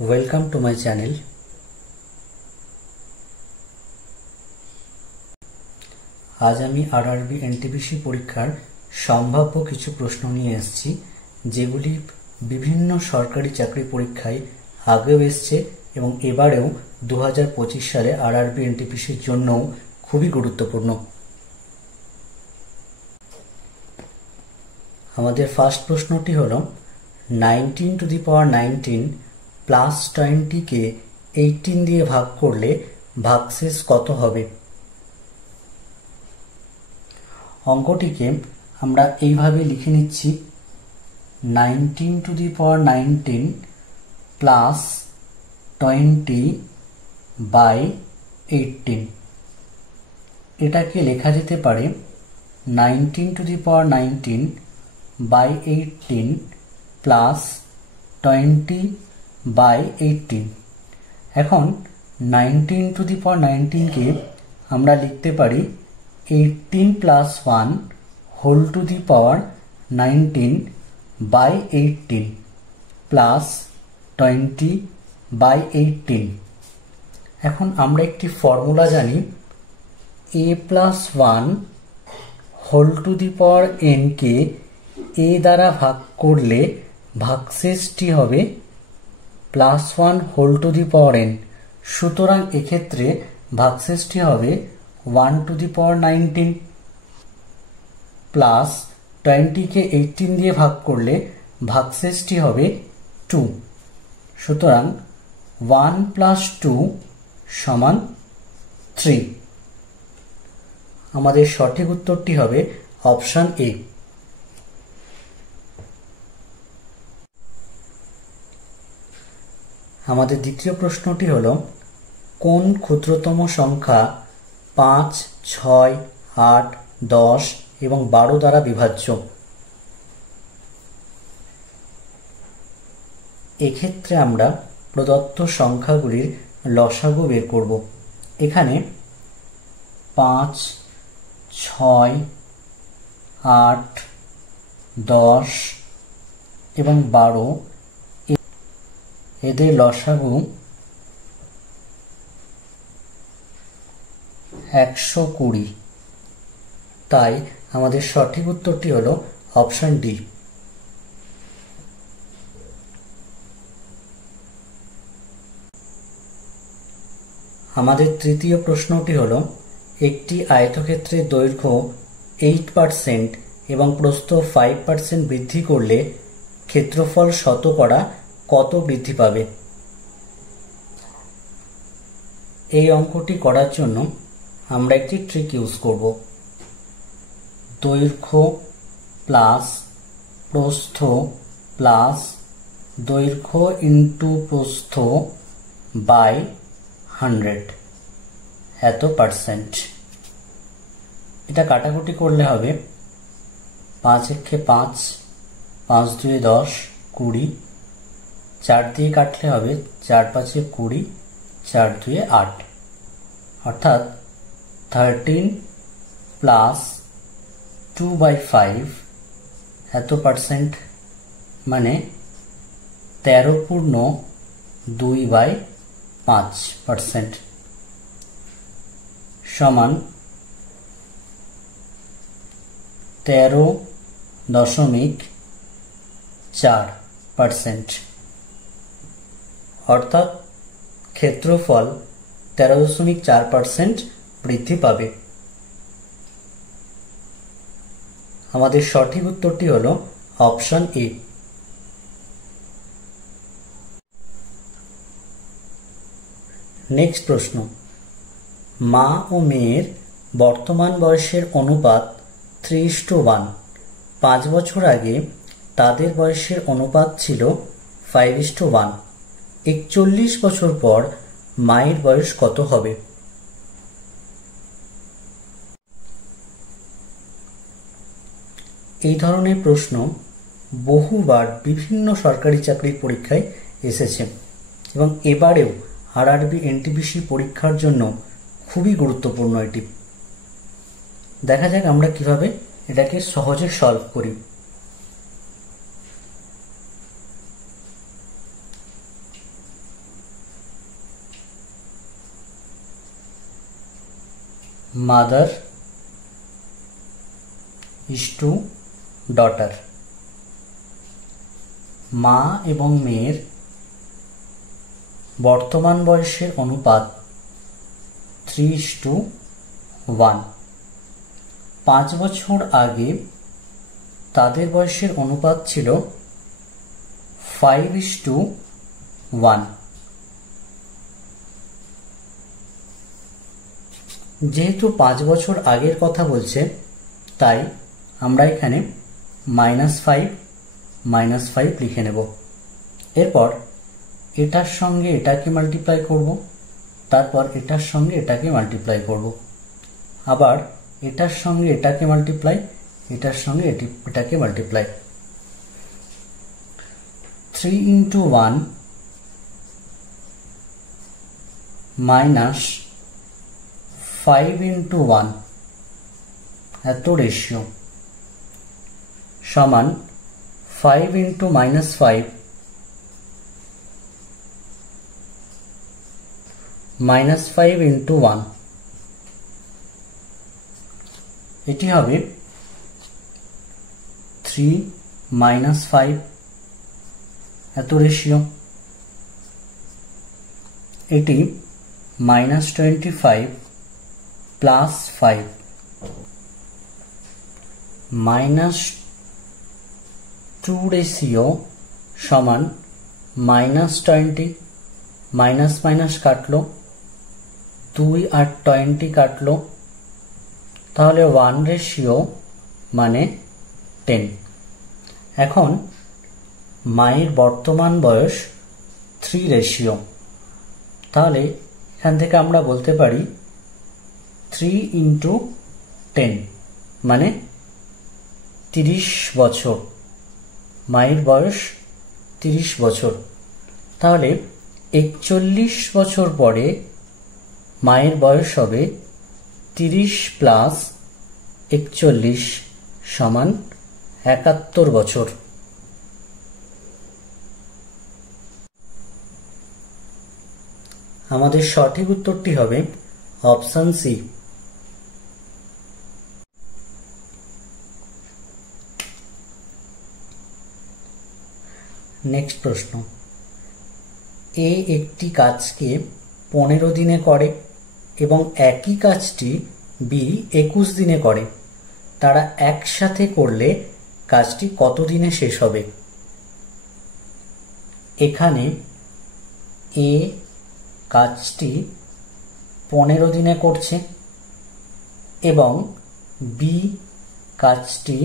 Welcome to my channel. আজ আমি RRB NTPC পরীক্ষার সম্ভাব্য কিছু প্রশ্ন নিয়ে এসেছি, যেগুলি বিভিন্ন সরকারি চাকরি পরীক্ষায় আগেও এসছে এবং এবারেও 2025 সালে আরআরবি এনটিপিসির জন্যও খুবই গুরুত্বপূর্ণ। আমাদের ফার্স্ট প্রশ্নটি হল 19⁻19 প্লাস 20 কে 18 দিয়ে ভাগ করলে ভাগশেষ কত হবে? অঙ্কটিকে আমরা এইভাবে লিখে নিচ্ছি, 19⁻19 প্লাস 20/18। এটাকে লেখা যেতে পারে 19⁻19/18 প্লাস 20/18। এখন 19⁻19 কে আমরা লিখতে পারি 18 plus 1 whole to the power 19/18 plus 20/18। এখন আমরা একটি ফর্মুলা জানি, a plus 1 whole to the power n কে a দ্বারা ভাগ করলে ভাগশেষটি হবে plus 1 whole to the power n। সুতরাং এক্ষেত্রে ভাগশেষটি হবে 1 টু দি পাওয়ার 19 প্লাস 20 কে 18 দিয়ে ভাগ করলে ভাগশেষটি হবে 2। সুতরাং 1 প্লাস 2 সমান 3। আমাদের সঠিক উত্তরটি হবে অপশন এ। আমাদের দ্বিতীয় প্রশ্নটি হল, কোন ক্ষুদ্রতম সংখ্যা 5, 6, 8, 10 এবং 12 দ্বারা বিভাজ্য? এক্ষেত্রে আমরা প্রদত্ত সংখ্যাগুলির লসাগু বের করব। এখানে 5, 6, 8, 10 এবং 12 এদের লসাগু 120। তাই আমাদের সঠিক উত্তরটি হলো অপশন ডি। আমাদের তৃতীয় প্রশ্নটি হলো, একটি আয়তক্ষেত্রের দৈর্ঘ্য 8% এবং প্রস্থ 5% বৃদ্ধি করলে ক্ষেত্রফল শতকরা কত বৃদ্ধি পাবে? এই অঙ্কটি করার জন্য আমরা একটি ট্রিক ইউজ করব। দৈর্ঘ্য প্লাস প্রস্থ প্লাস দৈর্ঘ্য ইন্টু প্রস্থ বাই 100 এত পার্সেন্ট। এটা কাটাকুটি করলে হবে 5 একে 5, 5 2 10, 20, 4 দিয়ে কাটলে হবে 4 5 20, 4 2 8, অর্থাৎ 13 প্লাস 2/5 এত পার্সেন্ট, মানে 13/2/5% সমান 13.4%। অর্থাৎ ক্ষেত্রফল 13.4% বৃদ্ধি পাবে। আমাদের সঠিক উত্তরটি হলো অপশন এ। নেক্সট প্রশ্ন, মা ও মেয়ের বর্তমান বয়সের অনুপাত 3:1। 5 বছর আগে তাদের বয়সের অনুপাত ছিল 5:1। 41 বছর পর মায়ের বয়স কত হবে? এই ধরনের প্রশ্ন বহুবার বিভিন্ন সরকারি চাকরির পরীক্ষায় এসেছে এবং এবারেও আরআরবি এনটিপিসি পরীক্ষার জন্য খুবই গুরুত্বপূর্ণ এটি। দেখা যাক আমরা কিভাবে এটাকে সহজে সলভ করি। mother is to daughter। মা এবং মেয়ের বর্তমান বয়সের অনুপাত 3:1। 5 বছর আগে তাদের বয়সের অনুপাত ছিল 5:1। যেহেতু 5 বছর আগের কথা বলছে, তাই আমরা এখানে -5 লিখে নেব। এরপর এটার সঙ্গে এটাকে মাল্টিপ্লাই করব, তারপর এটার সঙ্গে এটাকে মাল্টিপ্লাই করব, আবার এটার সঙ্গে এটাকে মাল্টিপ্লাই, এটার সঙ্গে এটাকে মাল্টিপ্লাই। 3 × 1 - 5 × 1 এত রেশিও সমান 5 × -5 -5 × 1। এটি হবে 3 - 5 এত রেশিও। এটি -25 + 5 -2 রেশিও সমান -20। মাইনাস মাইনাস কাটলো, 2 আর 20 কাটলো, তাহলে 1 রেশিও মানে 10। এখন মায়ের বর্তমান বয়স 3 রেশিও, তাহলে এখান থেকে আমরা বলতে পারি 3 × 10 মানে 30 বছর। মায়ের বয়স 30 বছর, তাহলে 41 বছর পরে মায়ের বয়স হবে 30 + 41 সমান 71 বছর। আমাদের সঠিক উত্তরটি হবে অপশন সি। নেক্সট প্রশ্ন, এ একটি কাজকে 15 দিনে করে এবং একই কাজটি বি 21 দিনে করে। তারা একসাথে করলে কাজটি কত দিনে শেষ হবে? এখানে এ কাজটি 15 দিনে করছে এবং বি কাজটি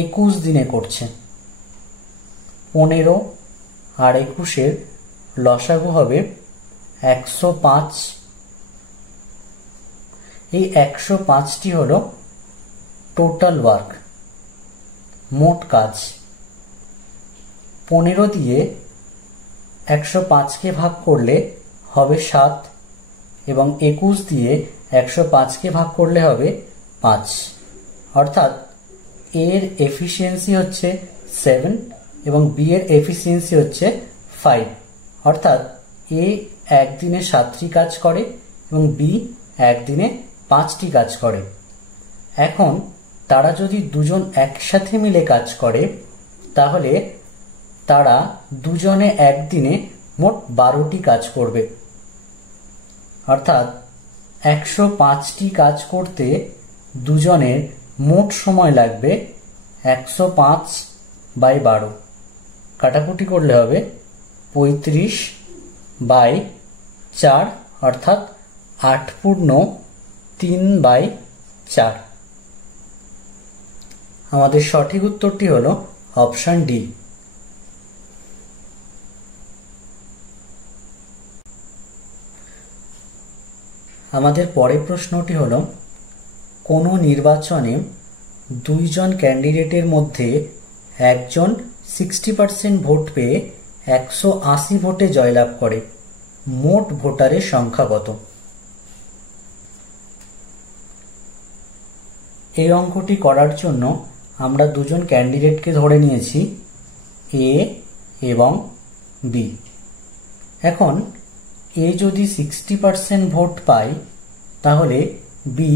21 দিনে করছে। 15 আর 21-এর লসাগু হবে 105। এই 105টি হলো টোটাল ওয়ার্ক, মোট কাজ। 15 দিয়ে 105কে ভাগ করলে হবে 7 এবং 21 দিয়ে 105কে ভাগ করলে হবে 5। অর্থাৎ এর এফিসিয়েন্সি হচ্ছে 7 এবং বি এর এফিসিয়েন্সি হচ্ছে 5। অর্থাৎ এ একদিনে 7টি কাজ করে এবং বি একদিনে 5টি কাজ করে। এখন তারা যদি দুজন একসাথে মিলে কাজ করে, তাহলে তারা দুজনে একদিনে মোট 12টি কাজ করবে। অর্থাৎ 105টি কাজ করতে দুজনের মোট সময় লাগবে 105/12। কাটাকুটি করলে হবে 35/4 অর্থাৎ 8×3/4। আমাদের সঠিক উত্তরটি হলো অপশন ডি। আমাদের পরের প্রশ্নটি হলো, কোনো নির্বাচনে 2 জন ক্যান্ডিডেটের মধ্যে একজন 60% ভোট পেয়ে 180 ভোটে জয়লাভ করে, মোট ভোটারের সংখ্যা কত? এই অঙ্কটি করার জন্য আমরা দুজন ক্যান্ডিডেটকে ধরে নিয়েছি, এ এবং বি। এখন এ যদি 60% ভোট পায়, তাহলে বি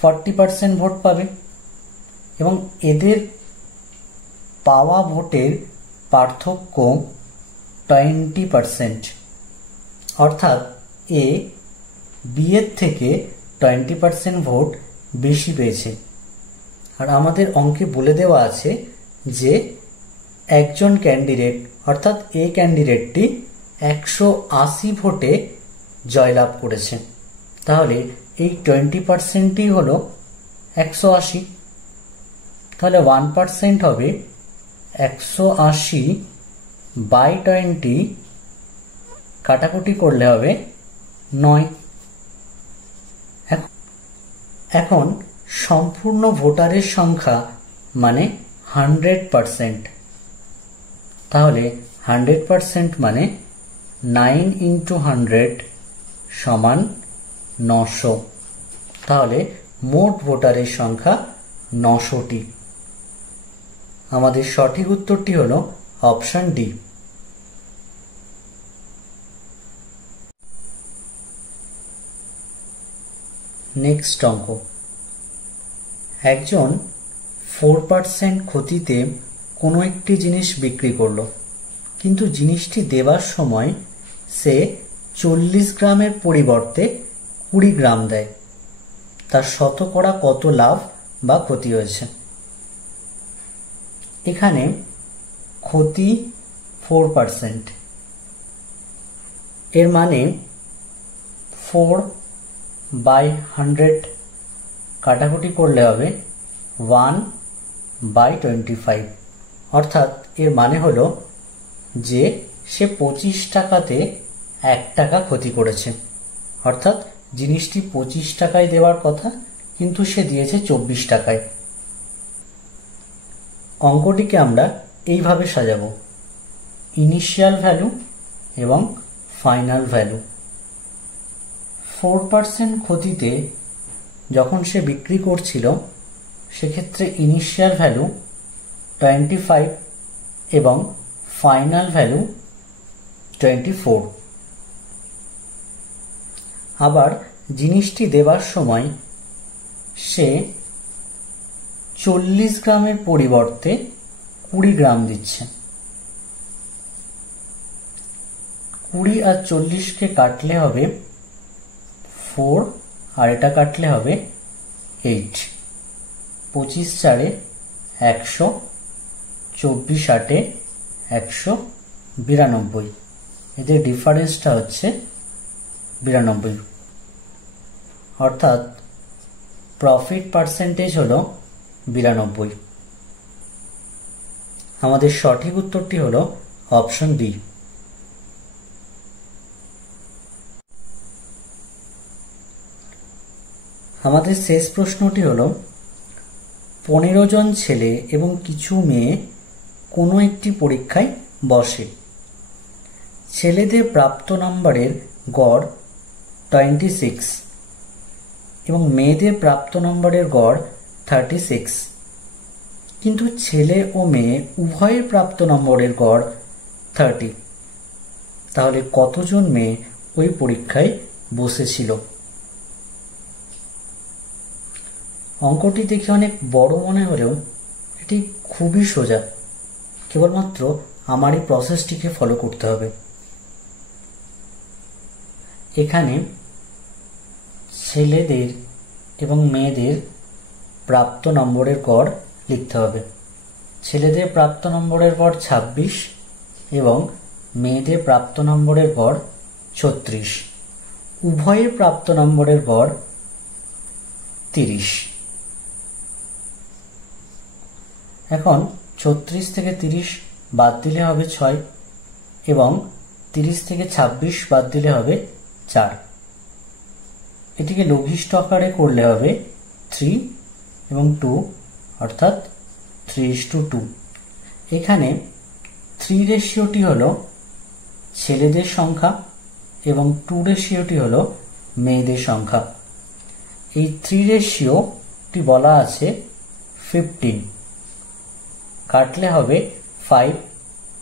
40% ভোট পাবে এবং এদের পাওয়া ভোটের পার্থক্য 20%, অর্থাৎ এ বি এর থেকে 20% ভোট বেশি পেয়েছে। আর আমাদের অঙ্কে বলে দেওয়া আছে যে একজন ক্যান্ডিডেট অর্থাৎ এ ক্যান্ডিডেটটি 180 ভোটে জয়লাভ করেছে। তাহলে এই 20%ই হলো 180। তাহলে 1% হবে 180/20, কাটাকুটি করলে হবে 9। এখন সম্পূর্ণ ভোটারের সংখ্যা মানে 100%। তাহলে 100% মানে 9 × 100 সমান 900। তাহলে মোট ভোটারের সংখ্যা 900টি। আমাদের সঠিক উত্তরটি হলো অপশন ডি। নেক্সট অঙ্ক। একজন 4% ক্ষতিতে কোনো একটি জিনিস বিক্রি করলো, কিন্তু জিনিসটি দেওয়ার সময় সে 40 গ্রামের পরিবর্তে 20 গ্রাম দেয়। তার শতকরা কত লাভ বা ক্ষতি হয়েছে? এখানে ক্ষতি 4%, এর মানে 4/100, কাটাকুটি করলে হবে 1/25। অর্থাৎ এর মানে হলো যে সে 25 টাকাতে 1 টাকা ক্ষতি করেছে। অর্থাৎ জিনিসটি 25 টাকায় দেওয়ার কথা, কিন্তু সে দিয়েছে 24 টাকায়। অঙ্কটিকে আমরা এইভাবে সাজাবো: ইনিশিয়াল ভ্যালু এবং ফাইনাল ভ্যালু। 4% ক্ষতিতে যখন সে বিক্রি করছিল সেক্ষেত্রে ইনিশিয়াল ভ্যালু 25 এবং ফাইনাল ভ্যালু 24। আবার জিনিসটি দেওয়ার সময় সে 40 গ্রামের পরিবর্তে 20 গ্রাম দিচ্ছে। 20 আর 40কে কাটলে হবে 4 আর এটা কাটলে হবে 8। 25 4 100, 24 8 192। এদের ডিফারেন্সটা হচ্ছে 92। অর্থাৎ প্রফিট পার্সেন্টেজ হলো 92। আমাদের সঠিক উত্তরটি হলো অপশন বি। আমাদের শেষ প্রশ্নটি হলো 15 জন ছেলে এবং কিছু মেয়ে কোনো একটি পরীক্ষায় বসে। ছেলেদের প্রাপ্ত নম্বরের গড় 26 এবং মেয়েদের প্রাপ্ত নম্বরের গড় 36, কিন্তু ছেলে ও মেয়ে উভয়ের প্রাপ্ত নম্বরের গড় 30। তাহলে কতজন মেয়ে ওই পরীক্ষায় বসেছিল? অঙ্কটি দেখে অনেক বড় মনে হলেও এটি খুবই সোজা। কেবলমাত্র আমার এই প্রসেসটিকে ফলো করতে হবে। এখানে ছেলেদের এবং মেয়েদের প্রাপ্ত নম্বরের গড় লিখতে হবে। ছেলেদের প্রাপ্ত নম্বরের গড় 26 এবং মেয়েদের প্রাপ্ত নম্বরের গড় 36। উভয়ের প্রাপ্ত নম্বরের গড় 30। এখন 36 থেকে 30 বাদ দিলে হবে 6 এবং 30 থেকে 26 বাদ দিলে হবে 4। এটিকে লঘিষ্ঠ আকারে করলে হবে 3 এবং 2, অর্থাৎ 3:2। এখানে 3 রেশিওটি হলো ছেলেদের সংখ্যা এবং 2 রেশিওটি হলো মেয়েদের সংখ্যা। এই 3 রেশিওটি বলা আছে 15, কাটলে হবে 5।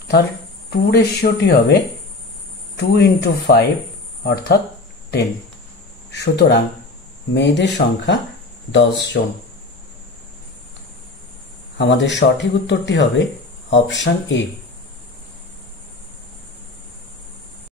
তাহলে 2 রেশিওটি হবে 2 × 5 অর্থাৎ 10। সুতরাং মেয়েদের সংখ্যা 10 জন। আমাদের সঠিক উত্তরটি হবে অপশন এ।